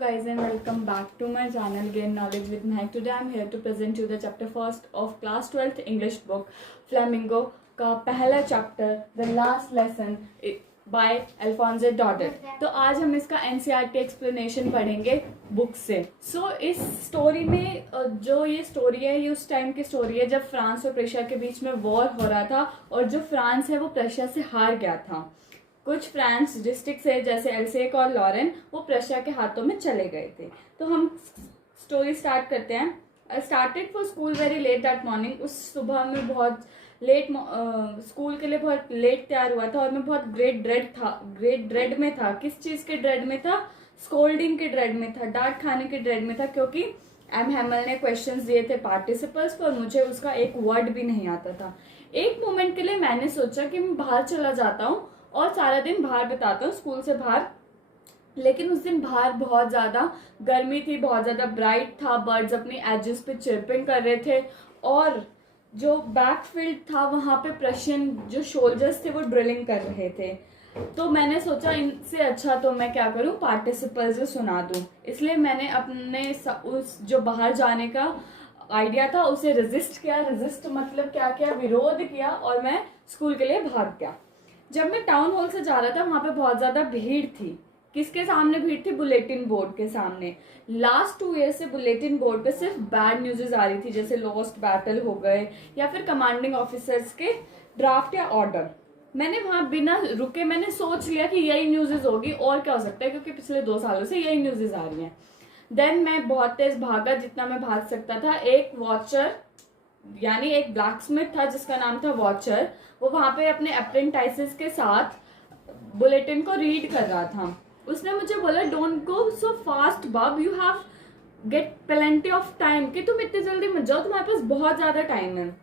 Guys, and welcome back to my channel Gain Knowledge with Mehak. Today I'm here to present you the chapter first of class 12th English book Flamingo का पहला chapter The Last Lesson by Alphonse Daudet. तो आज हम इसका NCERT explanation पढ़ेंगे book से. इस story में जो ये स्टोरी है ये उस टाइम की स्टोरी है जब फ्रांस और प्रशिया के बीच में वॉर हो रहा था और जो फ्रांस है वो प्रशिया से हार गया था. कुछ फ्रांस डिस्ट्रिक्ट से जैसे एल्सेक और लॉरेन वो प्रशिया के हाथों में चले गए थे. तो हम स्टोरी स्टार्ट करते हैं. I started for school very let that morning. उस सुबह में बहुत लेट स्कूल के लिए बहुत लेट तैयार हुआ था और मैं बहुत ग्रेट ड्रेड में था. किस चीज़ के ड्रेड में था? स्कोल्डिंग के ड्रेड में था, डांट खाने के ड्रेड में था, क्योंकि एम हैमल ने क्वेश्चंस दिए थे पार्टिसिपल्स पर, मुझे उसका एक वर्ड भी नहीं आता था. एक मोमेंट के लिए मैंने सोचा कि मैं बाहर चला जाता हूँ और सारा दिन बाहर बिताता हूँ स्कूल से बाहर. लेकिन उस दिन बाहर बहुत ज़्यादा गर्मी थी, बहुत ज़्यादा ब्राइट था, बर्ड्स अपनी एजेस पे चिरपिंग कर रहे थे और जो बैकफील्ड था वहाँ पे प्रशियन जो सोल्जर्स थे वो ड्रिलिंग कर रहे थे. तो मैंने सोचा इनसे अच्छा तो मैं क्या करूँ, पार्टिसिपल्स से सुना दूँ. इसलिए मैंने अपने उस जो बाहर जाने का आइडिया था उसे रेजिस्ट किया. रेजिस्ट मतलब क्या किया, विरोध किया और मैं स्कूल के लिए भाग गया. जब मैं टाउन हॉल से जा रहा था वहां पे बहुत ज्यादा भीड़ थी. किसके सामने भीड़ थी? बुलेटिन बोर्ड के सामने. लास्ट 2 ईयर से बुलेटिन बोर्ड पे सिर्फ बैड न्यूज़ेस आ रही थी, जैसे लॉस्ट बैटल हो गए या फिर कमांडिंग ऑफिसर्स के ड्राफ्ट या ऑर्डर. मैंने वहां बिना रुके मैंने सोच लिया कि यही न्यूज़ेस होगी और क्या हो सकता है, क्योंकि पिछले 2 सालों से यही न्यूज़ेस आ रही हैं. देन मैं बहुत तेज भागा, जितना मैं भाग सकता था. एक वॉचर यानी एक ब्लैकस्मिथ था जिसका नाम था वॉचर. वो वहां पे अपने अप्रेंटिसेस के साथ बुलेटिन को रीड कर रहा था. उसने मुझे बोला, डोंट गो सो फास्ट बब, you have get plenty of time, कि तुम इतनी जल्दी मत जाओ, तुम्हारे पास बहुत ज्यादा टाइम है.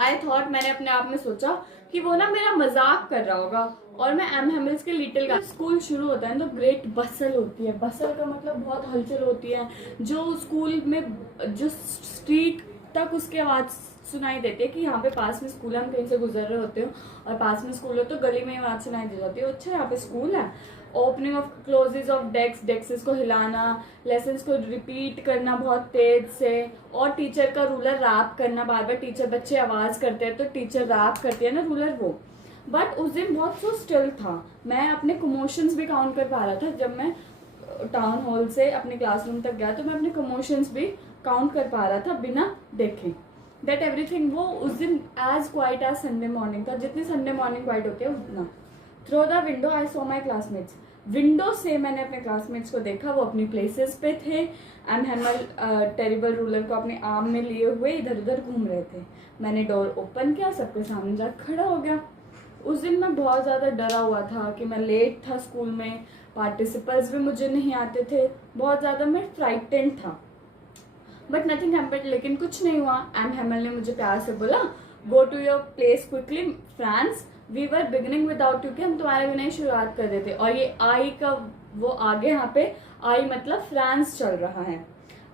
आई थॉट, मैंने अपने आप में सोचा कि वो ना मेरा मजाक कर रहा होगा. और मैं एम हैमिल्स के लिटिल स्कूल शुरू होता है तो ग्रेट बसल होती है. बसल का मतलब बहुत हलचल होती है. जो स्कूल में जो स्ट्रीट तक उसकी आवाज सुनाई देती है कि यहाँ पे पास में स्कूल है, हम कहीं से गुजर रहे होते हो और पास में स्कूल हो तो गली में आवाज सुनाई दे जाती है, अच्छा यहाँ पे स्कूल है. Opening of closes of desk को हिलाना, लेसन्स को रिपीट करना बहुत तेज से, और टीचर का रूलर रैप करना. बार बार टीचर बच्चे आवाज करते हैं तो टीचर रैप करती है ना रूलर वो. बट उस दिन बहुत सो स्टिल था. मैं अपने कमोशंस भी काउंट कर पा रहा था. जब मैं टाउन हॉल से अपने क्लासरूम तक गया तो मैं अपने कमोशंस भी काउंट कर पा रहा था बिना देखे. दैट एवरीथिंग वो उस दिन as quiet as Sunday morning था, जितनी संडे मॉर्निंग क्वाइट होती है उतना. Through the window I saw my classmates. Window से मैंने अपने क्लासमेट्स को देखा, वो अपनी प्लेसेस पे थे. एम हैमल टेरिबल रूलर को अपने आर्म में लिए हुए इधर उधर घूम रहे थे. मैंने डोर ओपन किया, सबके सामने जाकर खड़ा हो गया. उस दिन मैं बहुत ज़्यादा डरा हुआ था कि मैं लेट था स्कूल में, पार्टिसिपल्स भी मुझे नहीं आते थे, बहुत ज़्यादा मैं फ्राइटेंड था. बट नथिंग हैपेंड, लेकिन कुछ नहीं हुआ. एम हैमल ने मुझे प्यार से बोला, go to your place quickly Franz, we were beginning without you, कि हम तुम्हारे बिना ही शुरुआत कर देते. और ये आई का वो आगे यहाँ पे आई मतलब फ्रांस चल रहा है.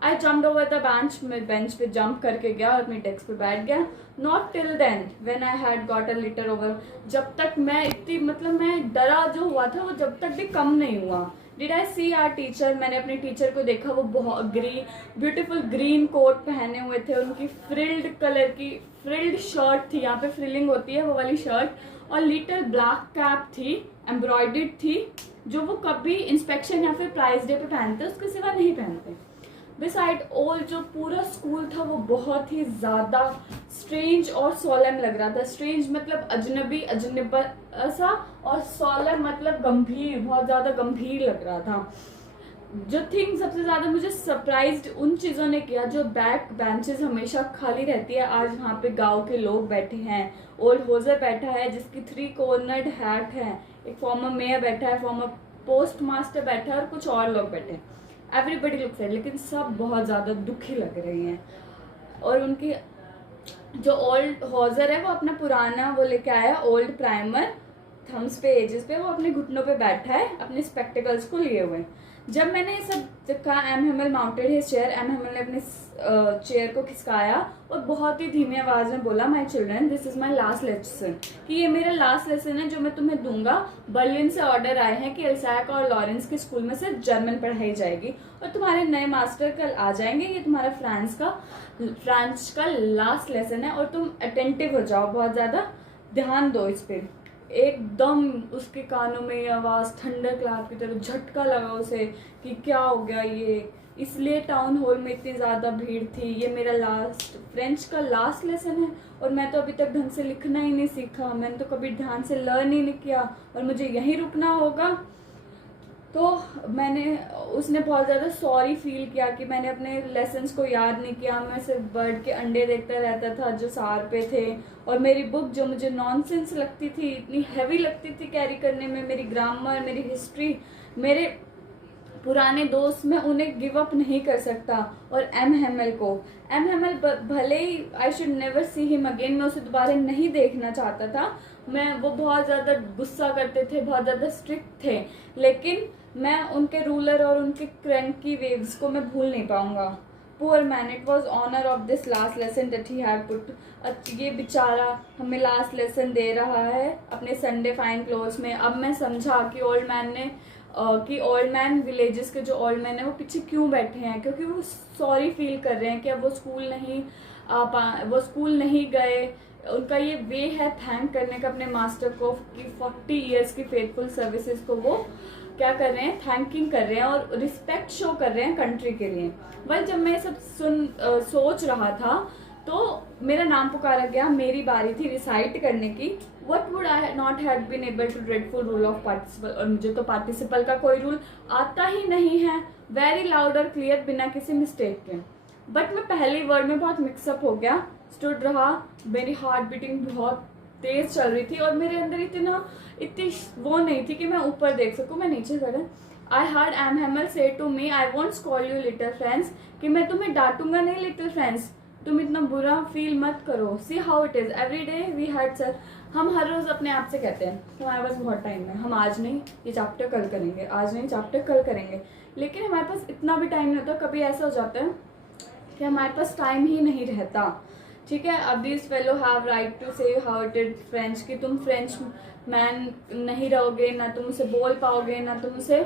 I jumped over the bench, मैं बेंच पे जंप करके गया और अपनी डेस्क पे बैठ गया. Not till then when I had got a little over, जब तक मैं इतनी मतलब मैं डरा जो हुआ था वो जब तक भी कम नहीं हुआ. Did I see our teacher, मैंने अपने टीचर को देखा. वो बहुत ब्यूटीफुल ग्रीन कोट पहने हुए थे, उनकी फ्रिल्ड कलर की फ्रिल्ड शर्ट थी, यहाँ पे फ्रिलिंग होती है वो वाली शर्ट, और लिटिल ब्लैक कैप थी, एम्ब्रॉयडर्ड थी, जो वो कभी इंस्पेक्शन या फिर प्राइज डे पे पहनते, उसके सिवा नहीं पहनते. बिसाइड ऑल जो पूरा स्कूल था वो बहुत ही ज्यादा स्ट्रेंज और सोलम लग रहा था. स्ट्रेंज मतलब अजनबी, अजनबा सा, और सोलम मतलब गंभीर, बहुत ज्यादा गंभीर लग रहा था. जो थिंग सबसे ज्यादा मुझे सरप्राइज्ड उन चीजों ने किया, जो बैक बेंचेस हमेशा खाली रहती है, आज वहाँ पे गांव के लोग बैठे हैं. ओल्ड होजर बैठा है जिसकी 3 कॉर्नर्ड हैट है, एक फॉर्मर मेयर बैठा है, फॉर्मर पोस्ट मास्टर बैठा है और कुछ और लोग बैठे हैं. एवरीबडी लुक्स है, लेकिन सब बहुत ज़्यादा दुखी लग रही हैं. और उनकी जो ओल्ड हॉजर है वो अपना पुराना वो लेके आया ओल्ड प्राइमर, थम्स पे एजेस पे, वो अपने घुटनों पे बैठा है अपने स्पेक्टिकल्स को लिए हुए। जब मैंने ये सब जब कहा M Hamel mounted his chair, M Hamel ने अपने चेयर को खिसकाया और बहुत ही धीमी आवाज में बोला, my children this is my last lesson, कि ये मेरा लास्ट लेसन है जो मैं तुम्हें दूंगा। बर्लिन से ऑर्डर आए हैं कि एल्सैक और लॉरेंस के स्कूल में से जर्मन पढ़ाई जाएगी और तुम्हारे नए मास्टर कल आ जाएंगे। ये तुम्हारा फ्रांस का लास्ट लेसन है और तुम अटेंटिव हो जाओ, बहुत ज्यादा ध्यान दो इस पे। एकदम उसके कानों में ये आवाज थंडर क्लैप की तरह झटका लगा उसे कि क्या हो गया ये, इसलिए टाउन हॉल में इतनी ज्यादा भीड़ थी। ये मेरा फ्रेंच का लास्ट लेसन है और मैं तो अभी तक ढंग से लिखना ही नहीं सीखा, मैंने तो कभी ध्यान से लर्न ही नहीं किया और मुझे यहीं रुकना होगा। तो उसने बहुत ज़्यादा सॉरी फील किया कि मैंने अपने लेसन्स को याद नहीं किया, मैं सिर्फ बर्ड के अंडे देखता रहता था जो सार पे थे, और मेरी बुक जो मुझे नॉनसेंस लगती थी, इतनी हैवी लगती थी कैरी करने में, मेरी ग्रामर, मेरी हिस्ट्री, मेरे पुराने दोस्त, मैं उन्हें गिव अप नहीं कर सकता। और एम हेमल भले ही I should never see him again, मैं उसे दोबारा नहीं देखना चाहता था। वो बहुत ज़्यादा गुस्सा करते थे, बहुत ज़्यादा स्ट्रिक्ट थे, लेकिन मैं उनके रूलर और उनके क्रैंकी वेव्स को मैं भूल नहीं पाऊंगा। Poor man, it was honour of this last lesson that he had put. ये बेचारा हमें लास्ट लेसन दे रहा है अपने संडे फाइन क्लोथ्स में। अब मैं समझा कि ओल्ड मैन विलेजेस के जो ओल्ड मैन है वो पीछे क्यों बैठे हैं, क्योंकि वो सॉरी फील कर रहे हैं कि अब वो स्कूल नहीं गए। उनका ये वे है थैंक करने का अपने मास्टर को कि 40 इयर्स की फेथफुल सर्विसेज को वो क्या कर रहे हैं, थैंकिंग कर रहे हैं और रिस्पेक्ट शो कर रहे हैं कंट्री के लिए। वही जब मैं ये सब सोच रहा था तो मेरा नाम पुकारा गया, मेरी बारी थी रिसाइट करने की। What would I not have been able to dreadful rule of participle, और मुझे तो पार्टिसिपल का कोई रूल आता ही नहीं है, वेरी लाउड और क्लियर, बिना किसी मिस्टेक के। बट मैं पहले वर्ड में बहुत मिक्सअप हो गया, स्टूड रहा, मेरी हार्ट बीटिंग बहुत तेज चल रही थी और मेरे अंदर इतनी वो नहीं थी कि मैं ऊपर देख सकूं, मैं नीचे खड़ा। I heard M Hamel say to me, I want call you little friends, कि मैं तुम्हें डांटूंगा नहीं लिटिल फ्रेंड्स, तुम इतना बुरा फील मत करो। See how it is every day we had sir, हम हर रोज अपने आप से कहते हैं हमारे पास बहुत टाइम है, हम आज नहीं ये चैप्टर कल करेंगे, आज नहीं चैप्टर कल करेंगे, लेकिन हमारे पास इतना भी टाइम नहीं होता। कभी ऐसा हो जाता है कि हमारे पास टाइम ही नहीं रहता। ठीक है, अब this fellow have right to say how it is French, कि तुम फ्रेंच मैन नहीं रहोगे, ना तुम उसे बोल पाओगे, ना तुम उसे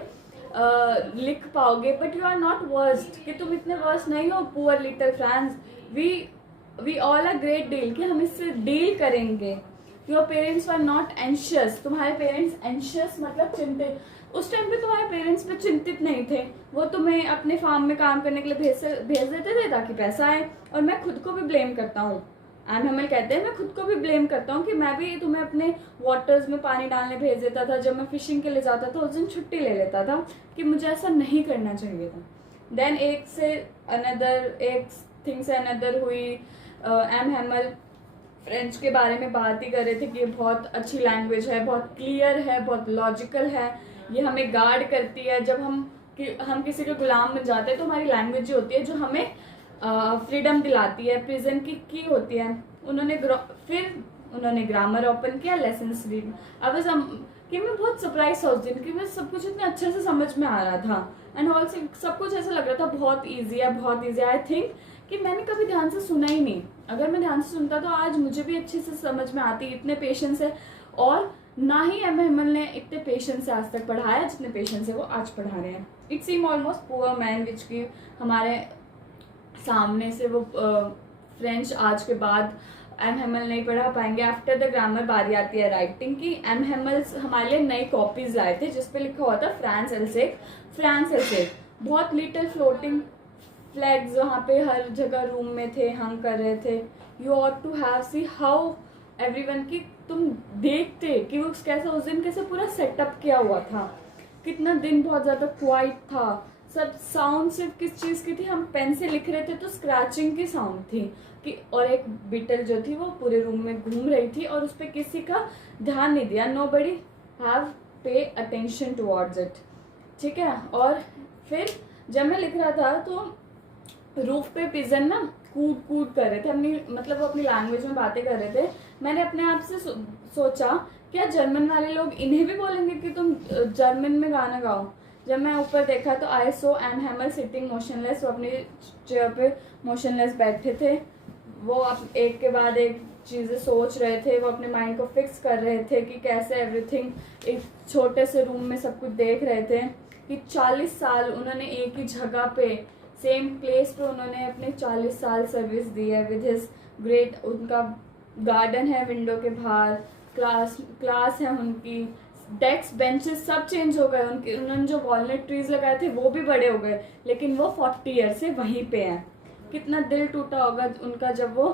लिख पाओगे, but you are not worst, कि तुम इतने वर्स्ट नहीं हो। Poor little Franz, we all are great deal, कि हम इससे डील करेंगे। Your parents are not anxious, तुम्हारे पेरेंट्स एंशियस मतलब चिंतित, उस टाइम पे तुम्हारे पेरेंट्स पे चिंतित नहीं थे, वो तुम्हें अपने फार्म में काम करने के लिए भेज देते थे ताकि पैसा आए। और मैं खुद को भी ब्लेम करता हूँ, एम हेमल कहते हैं मैं खुद को भी ब्लेम करता हूँ कि मैं भी तुम्हें अपने वाटर्स में पानी डालने भेज देता था, जब मैं फिशिंग के लिए जाता था उस दिन छुट्टी ले लेता था, कि मुझे ऐसा नहीं करना चाहिए था। देन एक थिंग से अनदर हुई। एम हेमल फ्रेंच के बारे में बात ही कर रहे थे कि ये बहुत अच्छी लैंग्वेज है, बहुत क्लियर है, बहुत लॉजिकल है, ये हमें गार्ड करती है। जब हम किसी के गुलाम बन जाते हैं तो हमारी लैंग्वेज जो होती है जो हमें फ्रीडम दिलाती है, प्रिजन की होती है। उन्होंने ग्रामर ओपन किया, लेसन्स रीड। अब कि मैं बहुत सरप्राइज था उस दिन कि मैं सब कुछ इतने अच्छे से समझ में आ रहा था, एंड ऑल्सो सब कुछ ऐसा लग रहा था बहुत ईजी है, बहुत ईजी। आई थिंक कि मैंने कभी ध्यान से सुना ही नहीं, अगर मैं ध्यान से सुनता तो आज मुझे भी अच्छे से समझ में आती। इतने पेशेंस है, और ना ही एम हेमल ने इतने पेशेंस से आज तक पढ़ाया जितने पेशेंस से वो आज पढ़ा रहे हैं। It seem almost poor man which की हमारे सामने से वो फ्रेंच आज के बाद एम हेमल नहीं पढ़ा पाएंगे। आफ्टर द ग्रामर बारी आती है राइटिंग की। एम हेमल हमारे लिए नई कॉपीज लाए थे जिसपे लिखा हुआ था फ्रांस एल्सेक। बहुत लिटिल फ्लोटिंग फ्लैग्स वहाँ पे हर जगह रूम में थे, हंग कर रहे थे। You ought to have see how everyone, की तुम देखते कि वो कैसा उस दिन कैसे पूरा सेटअप किया हुआ था, कितना दिन बहुत ज्यादा क्वाइट था, सब साउंड सिर्फ किस चीज की थी, हम पेन से लिख रहे थे तो स्क्रैचिंग की साउंड थी कि, और एक बीटल जो थी वो पूरे रूम में घूम रही थी और उस पर किसी का ध्यान नहीं दिया। Nobody have pay attention towards it. ठीक है, और फिर जब मैं लिख रहा था तो रूफ पे पिजन ना कूद कर रहे थे, वो अपनी लैंग्वेज में बातें कर रहे थे। मैंने अपने आप से सोचा क्या जर्मन वाले लोग इन्हें भी बोलेंगे कि तुम जर्मन में गाना गाओ? जब मैं ऊपर देखा तो आई सो एम हैमर सिटिंग मोशनलेस, वो अपनी चेयर पे मोशनलेस बैठे थे। वो अब एक के बाद एक चीज़ें सोच रहे थे, वो अपने माइंड को फिक्स कर रहे थे कि कैसे एवरीथिंग, एक छोटे से रूम में सब कुछ देख रहे थे कि 40 साल उन्होंने एक ही जगह पे, सेम प्लेस पे उन्होंने अपने 40 साल सर्विस दी है विद हिज ग्रेट। उनका गार्डन है विंडो के बाहर, क्लास है उनकी, डेस्क बेंचेस सब चेंज हो गए उनके। उन्होंने जो वॉलनट ट्रीज लगाए थे वो भी बड़े हो गए, लेकिन वो 40 ईयर से वहीं पे हैं। कितना दिल टूटा होगा उनका जब वो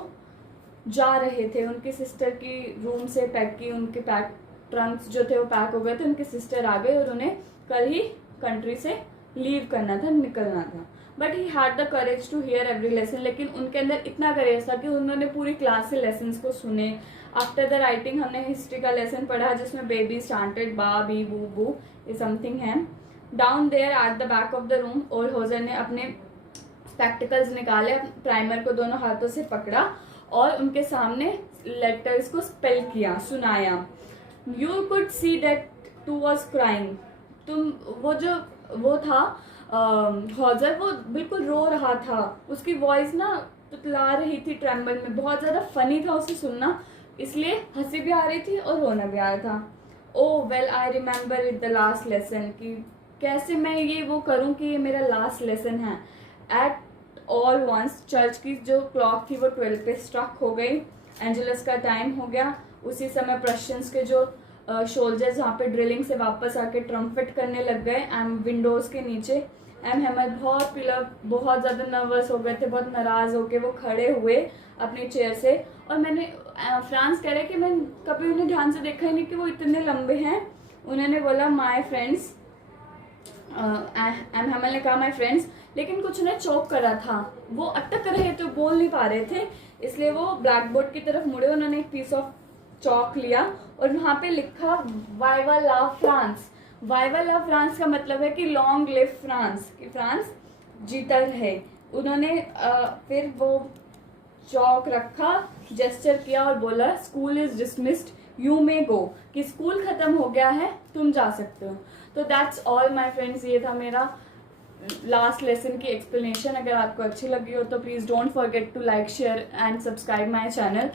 जा रहे थे। उनकी सिस्टर की रूम से पैक की, उनके पैक ट्रंक्स जो थे वो पैक हो गए थे, उनकी सिस्टर आ गई और उन्हें कल ही कंट्री से लीव करना था, निकलना था। But he had the courage to hear every lesson, लेकिन उनके अंदर इतना करेज था कि उन्होंने पूरी क्लास से लेसन को सुने। आफ्टर द राइटिंग हमने हिस्ट्री का लेसन पढ़ा जिसमें बेबी स्टार्टेड बा बी बू बू, ये समथिंग है। Down there at the back of the room old Hauser ने अपने स्पेक्टिकल्स निकाले, प्राइमर को दोनों हाथों से पकड़ा और उनके सामने लेटर्स को स्पेल किया, सुनाया। You could see that too was crying. तुम वो था हॉजर, वो बिल्कुल रो रहा था, उसकी वॉइस ना तुतला रही थी ट्रेम्बल में, बहुत ज़्यादा फनी था उसे सुनना, इसलिए हंसी भी आ रही थी और रोना भी आ रहा था। Oh well I remember it the last lesson, कि कैसे मैं ये वो करूँ कि ये मेरा लास्ट लेसन है। एट ऑल वंस चर्च की जो क्लॉक थी वो 12 पे स्ट्रक हो गई, एंजेलस का टाइम हो गया। उसी समय प्रशियंस के जो सोल्जर्स वहाँ पे ड्रिलिंग से वापस आके ट्रम्पेट करने लग गए एम विंडोज़ के नीचे। एम हैमर बहुत बहुत ज़्यादा नर्वस हो गए थे, बहुत नाराज़ होके वो खड़े हुए अपनी चेयर से। और मैंने फ्रांस कह रहे कि मैं कभी उन्हें ध्यान से देखा ही नहीं कि वो इतने लंबे हैं। उन्होंने बोला माय फ्रेंड्स, एम हैमर ने कहा माय फ्रेंड्स, लेकिन कुछ उन्हें चौक करा था, वो अटक रहे थे, बोल नहीं पा रहे थे, इसलिए वो ब्लैक बोर्ड की तरफ मुड़े। उन्होंने एक पीस ऑफ चौक लिया और वहाँ पे लिखा वाइवा ला फ्रांस। वाइवा ला फ्रांस का मतलब है कि लॉन्ग लिव फ्रांस, कि फ्रांस जीता रहे। उन्होंने फिर वो चौक रखा, जेस्चर किया और बोला school is dismissed, you may go, कि स्कूल खत्म हो गया है, तुम जा सकते हो। तो दैट्स ऑल माय फ्रेंड्स, ये था मेरा लास्ट लेसन की एक्सप्लेनेशन। अगर आपको अच्छी लगी हो तो please don't forget to like, share and subscribe my channel.